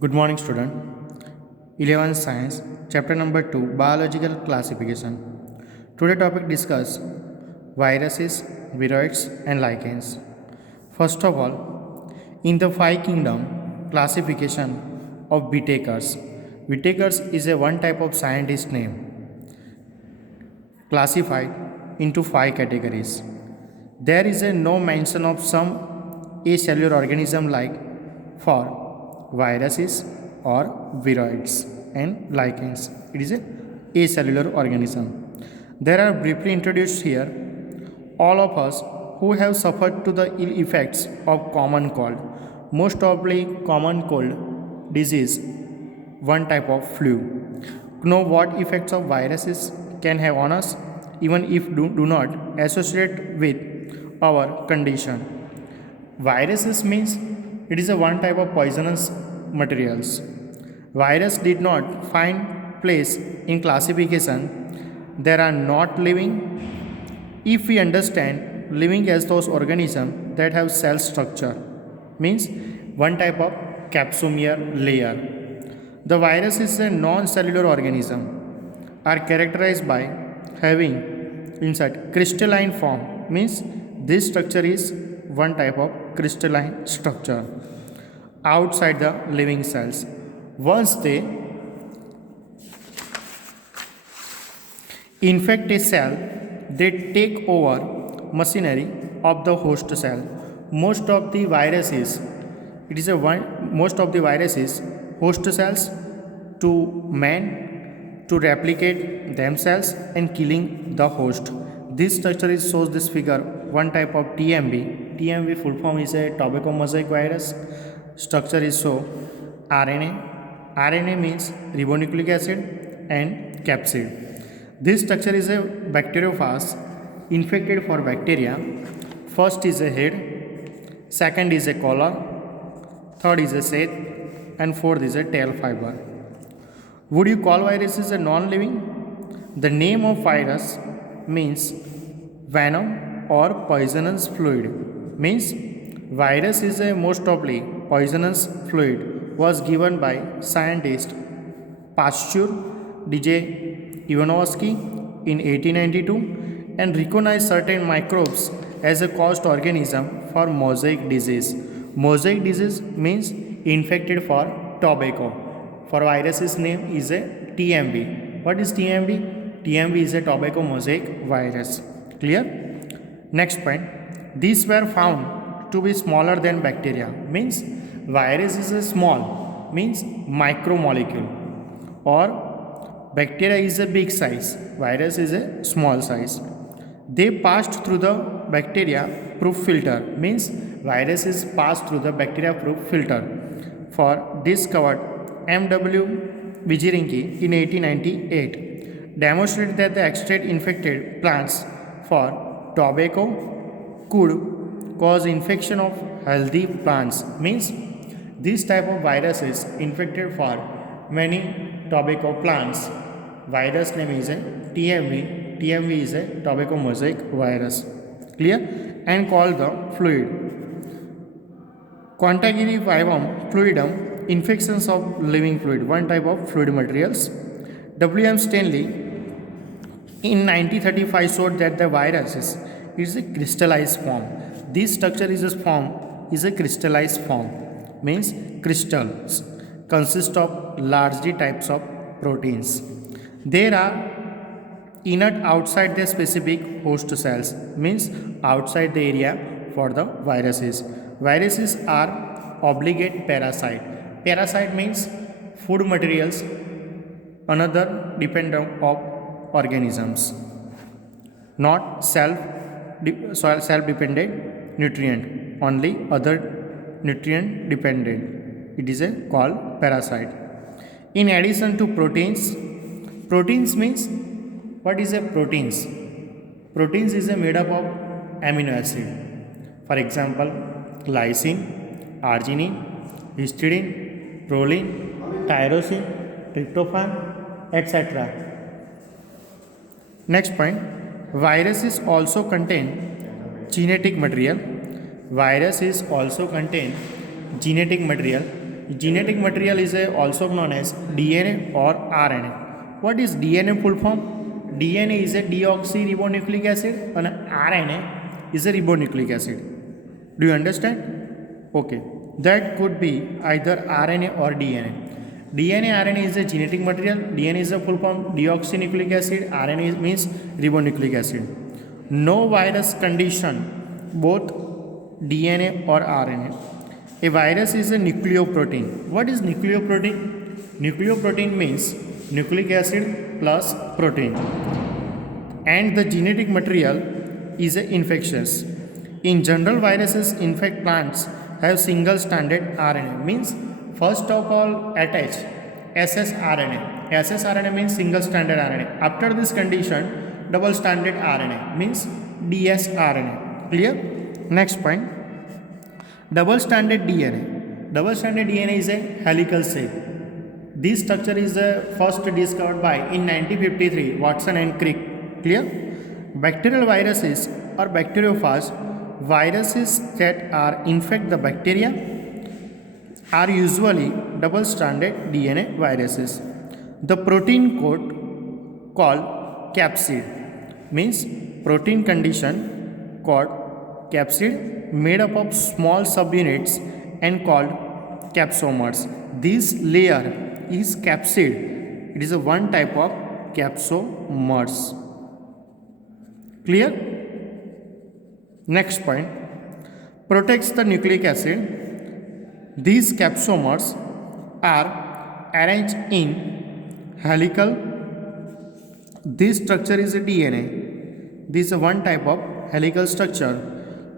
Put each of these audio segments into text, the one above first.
Good morning, student. 11th Science, chapter number 2, Biological Classification. Today topic discuss viruses, viroids and lichens. First of all, in the five kingdom classification of Whitakers. Whitakers is a one type of scientist name classified into five categories. There is a no mention of some acellular organism like for viruses or viroids and lichens. It is a acellular organism. There are briefly introduced here all of us who have suffered to the ill effects of common cold, most probably common cold disease, one type of flu. Know what effects of viruses can have on us, even if do not associate with our condition. Viruses means it is a one type of poisonous materials. Virus did not find place in classification. There are not living. If we understand living as those organisms that have cell structure, means one type of capsomere layer. The virus is a non-cellular organism, are characterized by having inside crystalline form, means this structure is one type of crystalline structure outside the living cells. Once they infect a cell, they take over machinery of the host cell. Most of the viruses, it is a one. Most of the viruses host cells to man to replicate themselves and killing the host. This structure is shows this figure one type of TMV. TMV full form is a tobacco mosaic virus. Structure is so RNA. RNA means ribonucleic acid and capsid. This structure is a bacteriophage infected for bacteria. First is a head, second is a collar, third is a sheath, and fourth is a tail fiber. Would you call viruses a non-living? The name of virus means venom or poisonous fluid. Means virus is a most probably poisonous fluid was given by scientist Pasteur DJ Ivanovsky in 1892 and recognized certain microbes as a caused organism for mosaic disease. Mosaic disease means infected for tobacco. For virus's name is a TMV. What is TMV? TMV is a tobacco mosaic virus. Clear? Next point. These were found to be smaller than bacteria. Means virus is a small, means micromolecule, or bacteria is a big size, virus is a small size. They passed through the bacteria proof filter, means virus is passed through the bacteria proof filter for discovered M.W. Vigerinki in 1898 demonstrated that the extract infected plants for tobacco could cause infection of healthy plants. Means this type of virus is infected for many tobacco plants. Virus name is a TMV. TMV is a tobacco mosaic virus. Clear? And called the fluid. Contagiri vivum fluidum, infections of living fluid, one type of fluid materials. W.M. Stanley in 1935 showed that the virus is a crystallized form. This structure is a crystallized form, means crystals consist of largely types of proteins. There are inert outside the specific host cells, means outside the area for the viruses. Viruses are obligate parasite. Parasite means food materials, another dependent of organisms, not self-dependent nutrient, only other nutrient dependent. It is a called parasite. In addition to proteins, proteins means what is a proteins? Proteins is a made up of amino acid. For example, lysine, arginine, histidine, proline, tyrosine, tryptophan, etc. Next point, viruses also contain genetic material. Viruses also contain genetic material Genetic material is also known as DNA or RNA. What is DNA full form? DNA is a deoxyribonucleic acid and RNA is a ribonucleic acid. Do you understand? Okay. That could be either RNA or DNA. DNA RNA is a genetic material. DNA is a full form deoxynucleic acid. RNA means ribonucleic acid. No virus condition both DNA or RNA. A virus is a nucleoprotein. What is nucleoprotein? Nucleoprotein means nucleic acid plus protein. And the genetic material is infectious. In general, viruses infect plants have single stranded RNA. Means first of all attach ssRNA. ssRNA means single stranded RNA. After this condition, double stranded RNA means dsRNA. Clear? Next point. Double stranded DNA. Double stranded DNA is a helical shape. This structure is first discovered by in 1953 Watson and Crick. Clear? Bacterial viruses or bacteriophages, viruses that are infect the bacteria, are usually double stranded DNA viruses. The protein code called capsid means protein condition called capsid made up of small subunits and called capsomers. This layer is capsid. It is a one type of capsomers. Clear? Next point. Protects the nucleic acid. These capsomers are arranged in helical. This structure is a DNA. This is one type of helical structure.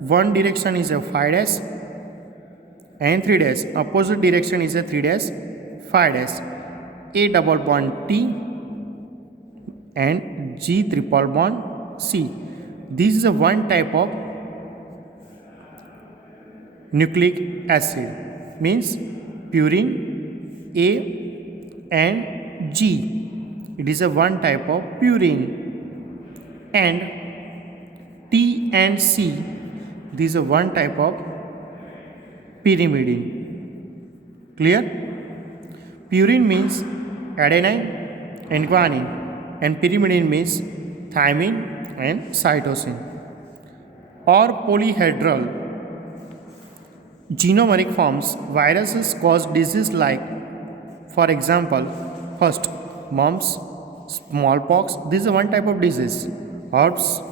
One direction is a 5' and 3'. Opposite direction is a 3', 5'. A double bond T and G triple bond C. This is a one type of nucleic acid. Means purine A and G. It is a one type of purine. And T and C. This is a one type of pyrimidine. Clear? Purine means adenine and guanine, and pyrimidine means thymine and cytosine. Or polyhedral genomeric forms, viruses cause disease like, for example, first mumps, smallpox. This is one type of disease. Herpes,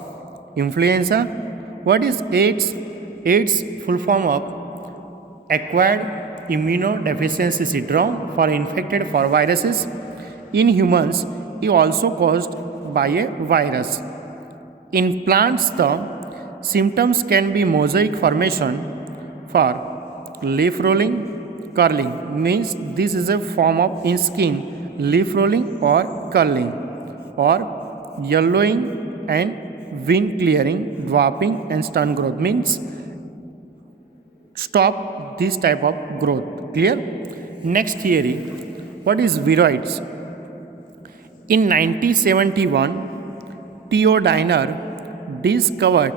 influenza. What is AIDS? AIDS full form of acquired immunodeficiency syndrome for infected for viruses. In humans, it also caused by a virus. In plants, the symptoms can be mosaic formation for leaf rolling, curling. Means this is a form of in skin leaf rolling or curling, or yellowing and wind clearing, dwarfing and stunt growth. Means stop this type of growth. Clear? Next theory. What is viroids? In 1971, Theo Diner discovered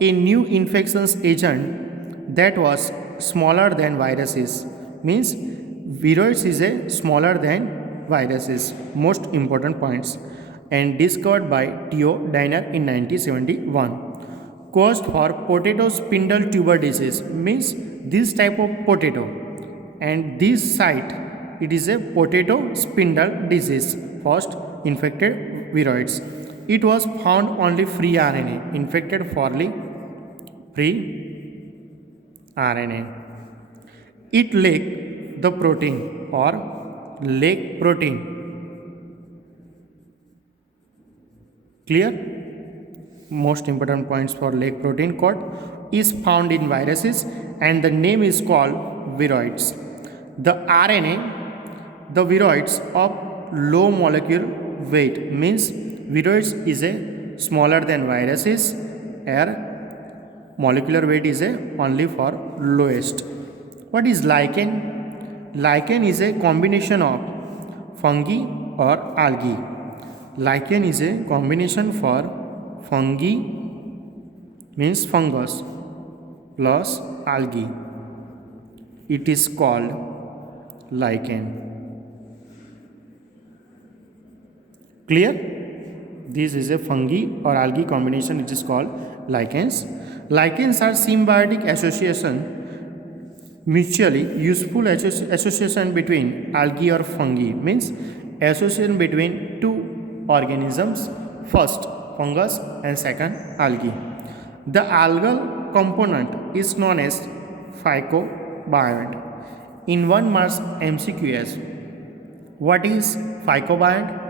a new infections agent that was smaller than viruses. Means viroids is a smaller than viruses. Most important points. And discovered by Theo Diner in 1971. Caused for potato spindle tuber disease. Means this type of potato. And this site, it is a potato spindle disease. First infected viroids. It was found only free RNA. Infected forly free RNA. It lack the protein or lack protein. Clear? Most important points for lack protein code is found in viruses and the name is called viroids. The RNA, the viroids of low molecular weight, means viroids is a smaller than viruses, where molecular weight is a only for lowest. What is lichen? Lichen is a combination of fungi or algae. Lichen is a combination for fungi means fungus plus algae. It is called lichen. Clear? This is a fungi or algae combination which is called lichens. Lichens are symbiotic association, mutually useful association between algae or fungi, means association between two organisms, first fungus and second algae. The algal component is known as phycobiont. In 1 marks MCQS, what is phycobiont?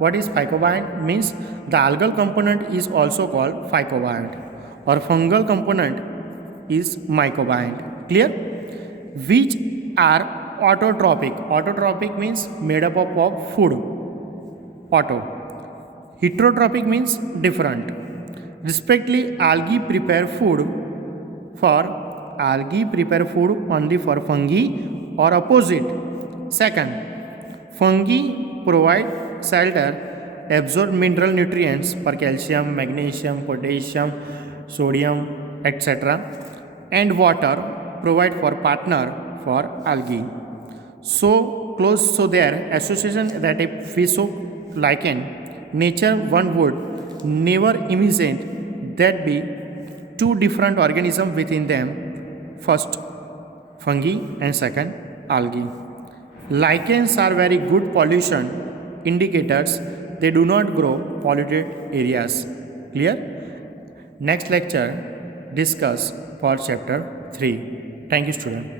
What is phycobiont means the algal component is also called phycobiont, or fungal component is mycobiont. Clear? Which are autotrophic? Autotrophic means made up of food. Auto. Heterotrophic means different. Respectively, algae prepare food only for fungi or opposite. Second, fungi provide shelter, absorb mineral nutrients for calcium, magnesium, potassium, sodium, etc. and water provide for partner for algae. So close, so their association that a fish of lichen nature one would never imagine that be two different organisms within them, first fungi and second algae. Lichens are very good pollution indicators. They do not grow polluted areas. Clear? Next lecture discuss for chapter 3. Thank you, student.